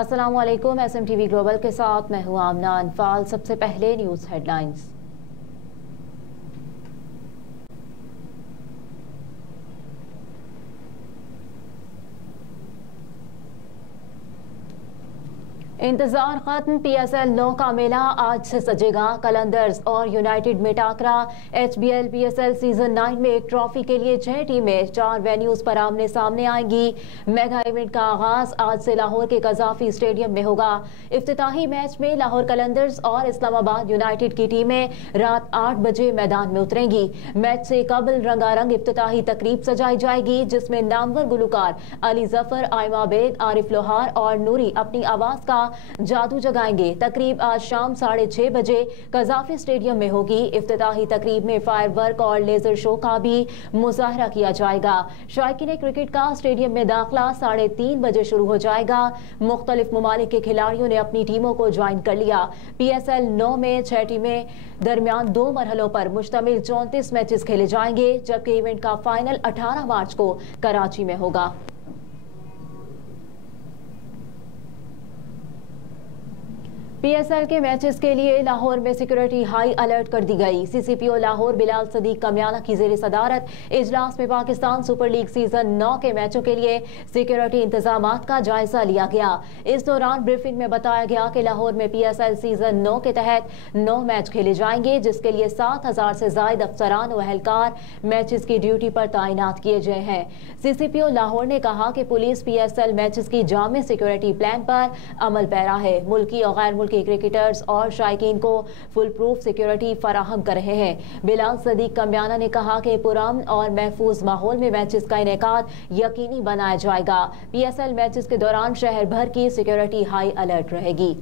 अस्सलाम वालेकुम। SMTV global के साथ मैं हूं आमना अनफाल। सबसे पहले न्यूज़ हेडलाइंस। इंतजार खत्म, PSL 9 का मेला आज से सजेगा। कलंदर्स और यूनाइटेड में टाकरा। HBL PSL सीजन 9 में एक ट्रॉफी के लिए 6 टीमें 4 वेन्यूज पर आमने सामने आएंगी। मेगा इवेंट का आगाज आज से लाहौर के कजाफी स्टेडियम में होगा। इफ्तिताही मैच में लाहौर कलंदर्स और इस्लामाबाद यूनाइटेड की टीमें रात 8 बजे मैदान में उतरेंगी। मैच से कबल रंगारंग इफ्तिताही तकरीब सजाई जाएगी, जिसमें नामवर गुलकार अली जफर, आयमा बेग, आरिफ लोहार और नूरी अपनी आवाज का जादू जगाएंगे। तकरीब आज शाम 6:30 बजे कजाफी स्टेडियम में होगी। इफ्तिताही तकरीब में फायर वर्क और लेजर शो का भी मुजाहरा किया जाएगा। शायकीन क्रिकेट का स्टेडियम में दाखिला 3:30 बजे शुरू हो जाएगा। मुख्तलिफ ममालिक के खिलाड़ियों ने अपनी टीमों को ज्वाइन कर लिया। PSL 9 में 6 टीमें दरमियान 2 मरहलों पर मुश्तमिल 34 मैचेस खेले जाएंगे, जबकि इवेंट का फाइनल 18 मार्च को कराची में होगा। PSL के मैचेस के लिए लाहौर में सिक्योरिटी हाई अलर्ट कर दी गई। CCPO लाहौर बिलाल सदीक कमियाना की जेर सदारत इजलास में पाकिस्तान सुपर लीग सीजन 9 के मैचों के लिए सिक्योरिटी इंतजामात का जायजा लिया गया। इस दौरान ब्रीफिंग में बताया गया कि लाहौर में PSL सीजन 9 के तहत 9 मैच खेले जाएंगे, जिसके लिए 7,000 से ज्यादा अफसरान व एहलकार मैचेस की ड्यूटी पर तैनात किए गए हैं। CCPO लाहौर ने कहा कि पुलिस PSL मैचेस की जामे सिक्योरिटी प्लान पर अमल पैरा है। मुल्की और गैर के क्रिकेटर्स और शायकीन को फुल प्रूफ सिक्योरिटी फराहम कर रहे हैं। बिलाल सदीक कमियाना ने कहा कि पुरअमन और महफूज माहौल में मैचेस का इनेकाद यकीनी बनाया जाएगा। PSL मैचेस के दौरान शहर भर की सिक्योरिटी हाई अलर्ट रहेगी।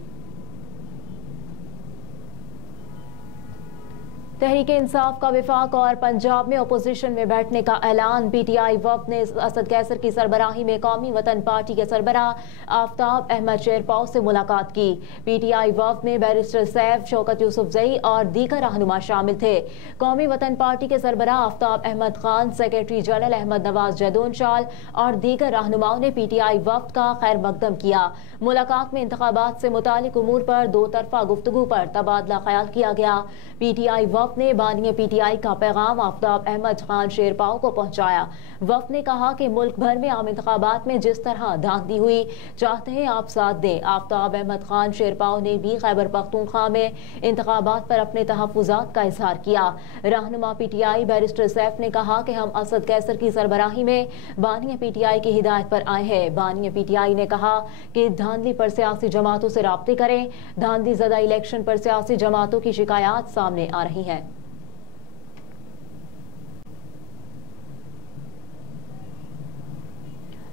तहरीक इंसाफ का विफाक और पंजाब में अपोजिशन में बैठने का ऐलान। PTI वफ़द ने असद कैसर की सरबराही में कौमी वतन पार्टी के सरबराह आफ्ताब अहमद शेरपाव से मुलाकात की। PTI वफ़द में बैरिस्टर सैफ, शौकत यूसुफजई और दीगर रहनुमा शामिल थे। कौमी वतन पार्टी के सरबराह आफ्ताब अहमद खान, सेक्रेटरी जनरल अहमद नवाज जैदोनशाल और दीगर रहनुमाओं ने PTI वफ़द का खैर मकदम किया। मुलाकात में इंतखाबात से मुतालिक उमूर पर 2 तरफा गुफ्तगू पर तबादला ख्याल किया गया। PTI वफ़द ने बानी PTI का पैगाम आफ्ताब अहमद खान शेरपाव को पहुंचाया। वफ़द ने कहा कि मुल्क भर में आम इंतखाबात में जिस तरह धांधली हुई, चाहते हैं आप साथ दें। आफ्ताब अहमद खान शेरपाव ने भी खैबर पख्तूनख्वा में इंतखाबात पर अपने तहफ़्फ़ुज़ात का इजहार किया। रहनुमा PTI बैरिस्टर सैफ ने कहा कि हम असद कैसर की सरबराही में बानी PTI की हिदायत पर आए हैं। बानी PTI ने कहा कि धांधली पर सियासी जमातों से राब्ते करें। धांधली ज़दा इलेक्शन पर सियासी जमातों की शिकायत सामने आ रही हैं।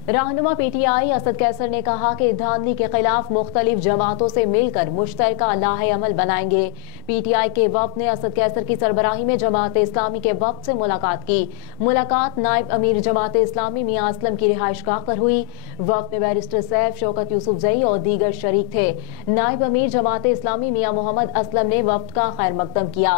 रहनुमा PTI असद कैसर ने कहा कि धांधली के खिलाफ मुख्तलिफ जमातों से मिलकर मुश्तरका लाहे अमल बनाएंगे। PTI के वफ़द ने असद कैसर की सरबराही में जमात इस्लामी के वफ़द से मुलाकात की। मुलाकात नायब अमीर जमात इस्लामी मियां असलम की रिहाइशगाह पर हुई। वफ़द में बैरिस्टर सैफ, शौकत यूसुफजई और दीगर शरीक थे। नायब अमीर जमात इस्लामी मियां मोहम्मद असलम ने वफ़द का खैर मकदम किया।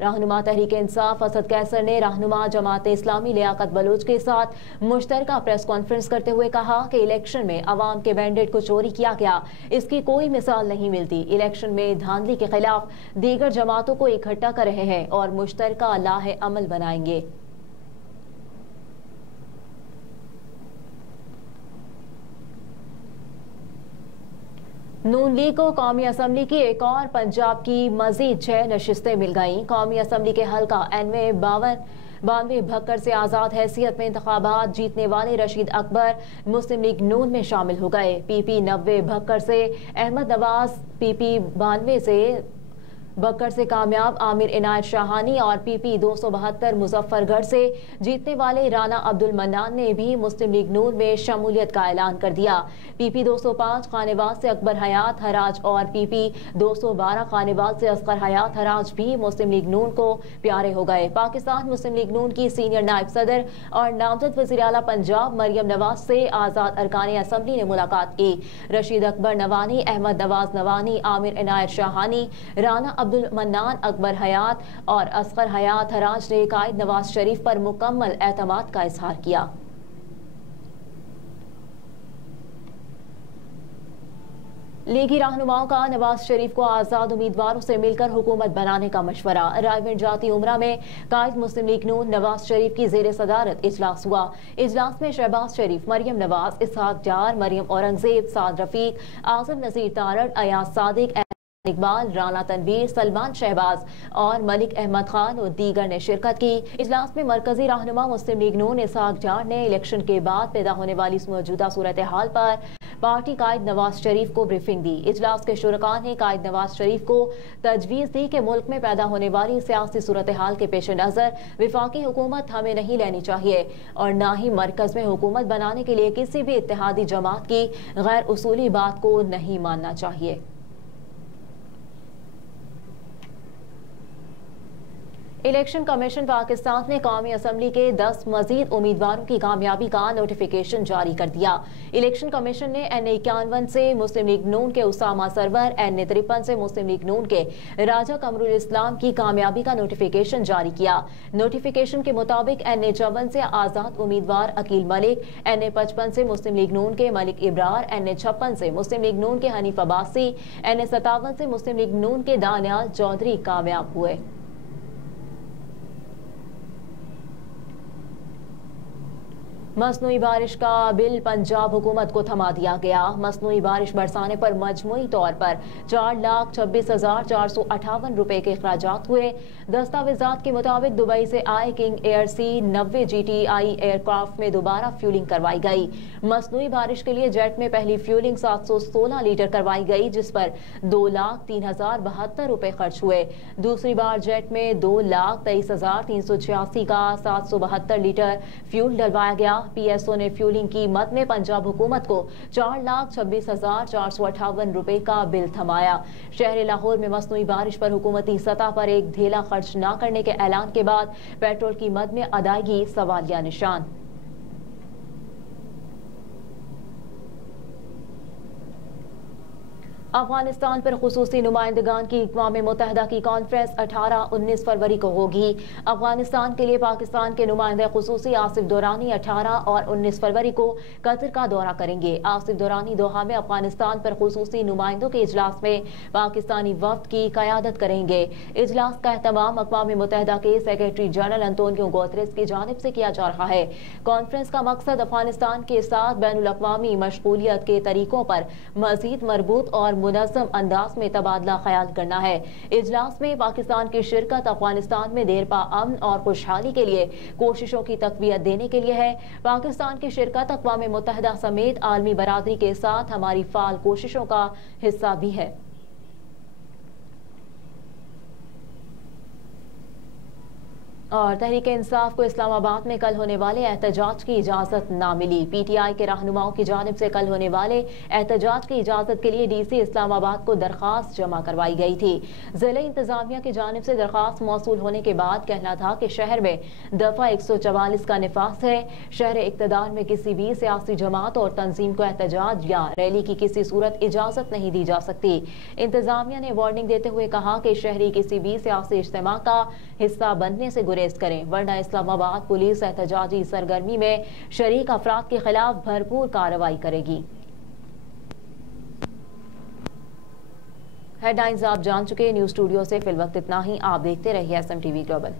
रहनुमा तहरीक इंसाफ असद कैसर ने रहनुमा जमात इस्लामी लियाकत बलोच के साथ मुश्तरका प्रेस कॉन्फ्रेंस करते हुए कहा कि इलेक्शन में अवाम के मैंडेट को चोरी किया गया, इसकी कोई मिसाल नहीं मिलती। इलेक्शन में धांधली के खिलाफ दीगर जमातों को इकट्ठा कर रहे हैं और मुश्तरका लाहे अमल बनाएंगे। नून लीग को कौमी असम्बली की एक और पंजाब की मजीद 6 नशिस्तें मिल गईं। कौमी असम्बली के हल्का 92 भक्कर से आज़ाद हैसियत में इंतखाबात जीतने वाले रशीद अकबर मुस्लिम लीग नून में शामिल हो गए। PP 90 भक्कर से अहमद नवाज, PP 92 से बक्कर से कामयाब आमिर इनायत शाहानी और PP 272 मुजफ्फरगढ़ से जीतने वाले राना अब्दुल मन्नान ने भी मुस्लिम लीग नून में शमूलियत का ऐलान कर दिया। PP 205 खानेवाद से अकबर हयात हराज और PP 212 खानेवाद से असगर हयात हराज भी मुस्लिम लीग नून को प्यारे हो गए। पाकिस्तान मुस्लिम लीग नून की सीनियर नायब सदर और नामजद वज़ीर आला पंजाब मरियम नवाज से आज़ाद अरकान असम्बली ने मुलाकात की। रशीद अकबर नवानी, अहमद नवाज नवानी, आमिर इनायत शाहानी, राना अब्दुल मन्नान, अकबर हयात और असगर हयात हराज ने कायद नवाज शरीफ पर मुकम्मल एतमाद का इजहार किया। लीगी रहनुमाओं का नवाज शरीफ को आजाद उम्मीदवारों से मिलकर हुकूमत बनाने का मशवरा। रायगढ़ जाती उमरा में कायद मुस्लिम लीग नून नवाज शरीफ की जेर सदारत इजलास हुआ। इजलास में शहबाज शरीफ, मरियम नवाज, इसहाक डार, मरियम औरंगजेब, साद रफीक, आजम नजीर तारड़, अयाज सादिक, इकबाल, राना तनवीर, सलमान शहबाज और मलिक अहमद खान और दीगर ने शिरकत की। इजलास में मरकजी रहनुमा मुस्लिम लीग नून इसहाक डार ने इलेक्शन के बाद पैदा होने वाली मौजूदा सूरत हाल पर पार्टी कायद नवाज शरीफ को ब्रीफिंग दी। इजलास के शुरका ने कायद नवाज शरीफ को तजवीज़ दी कि मुल्क में पैदा होने वाली सियासी सूरत हाल के पेश नज़र विफाकी हुकूमत हमें नहीं लेनी चाहिए और न ही मरकज में हुकूमत बनाने के लिए किसी भी इत्तेहादी जमात की गैर उसूली बात को नहीं मानना चाहिए। इलेक्शन कमीशन पाकिस्तान ने कौमी असम्बली के 10 मजीद उम्मीदवारों की कामयाबी का नोटिफिकेशन जारी कर दिया। इलेक्शन कमीशन ने NA-51 से मुस्लिम लीग नून के उसामा सरवर, NA-53 से मुस्लिम लीग नून के राजा कमरुल इस्लाम की कामयाबी का नोटिफिकेशन जारी किया। नोटिफिकेशन के मुताबिक NA-54 से आजाद उम्मीदवार अकील मलिक, NA-55 से मुस्लिम लीग नून के मलिक इब्रार, NA-56 से मुस्लिम लीग नून के हनीफ अब्बासी, NA-57 से मुस्लिम लीग नून के दानियाल चौधरी कामयाब हुए। मसनूई बारिश का बिल पंजाब हुकूमत को थमा दिया गया। मसनूई बारिश बरसाने पर मजमूई तौर पर 4,26,458 रुपए के अखराजात हुए। दस्तावेजात के मुताबिक दुबई से आए किंग एयर सी 90 GTI एयरक्राफ्ट में दोबारा फ्यूलिंग करवाई गई। मसनूई बारिश के लिए जेट में पहली फ्यूलिंग 716 लीटर करवाई गई, जिस पर 2,03,072 रुपए खर्च हुए। दूसरी बार जेट में 2,23,386 का 772 लीटर फ्यूल डलवाया गया। PSO ने फ्यूलिंग कीमत में पंजाब हुकूमत को 4,26,458 रुपए का बिल थमाया। शहर लाहौर में मसनूई बारिश पर हुकूमती सतह पर एक धेला खर्च न करने के ऐलान के बाद पेट्रोल कीमत में अदायगी सवालिया निशान। अफगानिस्तान पर खुसूसी नुमाइंदगान की अक़वाम मुत्तहिदा की कॉन्फ्रेंस 18-19 फरवरी को होगी। अफगानिस्तान के लिए पाकिस्तान के नुमाइंदे खुसूसी आसिफ दुरानी 18 और 19 फरवरी को कतर का दौरा करेंगे। आसिफ दुरानी दोहा में अफगानिस्तान पर खुसूसी नुमाइंदों के इजलास में पाकिस्तानी वफ्द की क़यादत करेंगे। इजलास का एहतमाम अक़वाम मुत्तहिदा के सेक्रेटरी जनरल अंतोनियो गुतेरेस की जानिब से किया जा रहा है। कॉन्फ्रेंस का मकसद अफगानिस्तान के साथ बैनुल-अक़वामी मशगूलियत के तरीकों पर मज़ीद मरबूत और मुनज़्ज़म अंदाज में तबादला ख्याल करना है। इजलास में पाकिस्तान की शिरकत अफगानिस्तान में देरपा अमन और खुशहाली के लिए कोशिशों की तक़वियत देने के लिए है। पाकिस्तान की शिरकत अक़वाम मुत्तहिदा समेत आलमी बरादरी के साथ हमारी फ़ाल कोशिशों का हिस्सा भी है। और तहरीक इंसाफ को इस्लामाबाद में कल होने वाले एहतजाज की इजाज़त ना मिली। PTI के रहनुमाओं की जानिब से कल होने वाले एहतजाज की इजाज़त के लिए DC इस्लामाबाद को दरख्वास्त जमा करवाई गई थी। ज़िले इंतज़ामिया की जानिब से दरख्वास्त मौसूल होने के बाद कहना था कि शहर में दफ़ा 144 का निफास है। शहर इक़्तिदार में किसी भी सियासी जमात और तंजीम को एहतजाज या रैली की किसी सूरत इजाज़त नहीं दी जा सकती। इंतज़ामिया ने वार्निंग देते हुए कहा कि शहरी किसी भी सियासी इज्तिमा का हिस्सा बनने से करें, वरना इस्लामाबाद पुलिस एहतजाजी सरगर्मी में शरीक अफराद के खिलाफ भरपूर कार्रवाई करेगी। हेडलाइंस आप जान चुके। न्यूज स्टूडियो से फिल वक्त इतना ही। आप देखते रहिए SMTV ग्लोबल।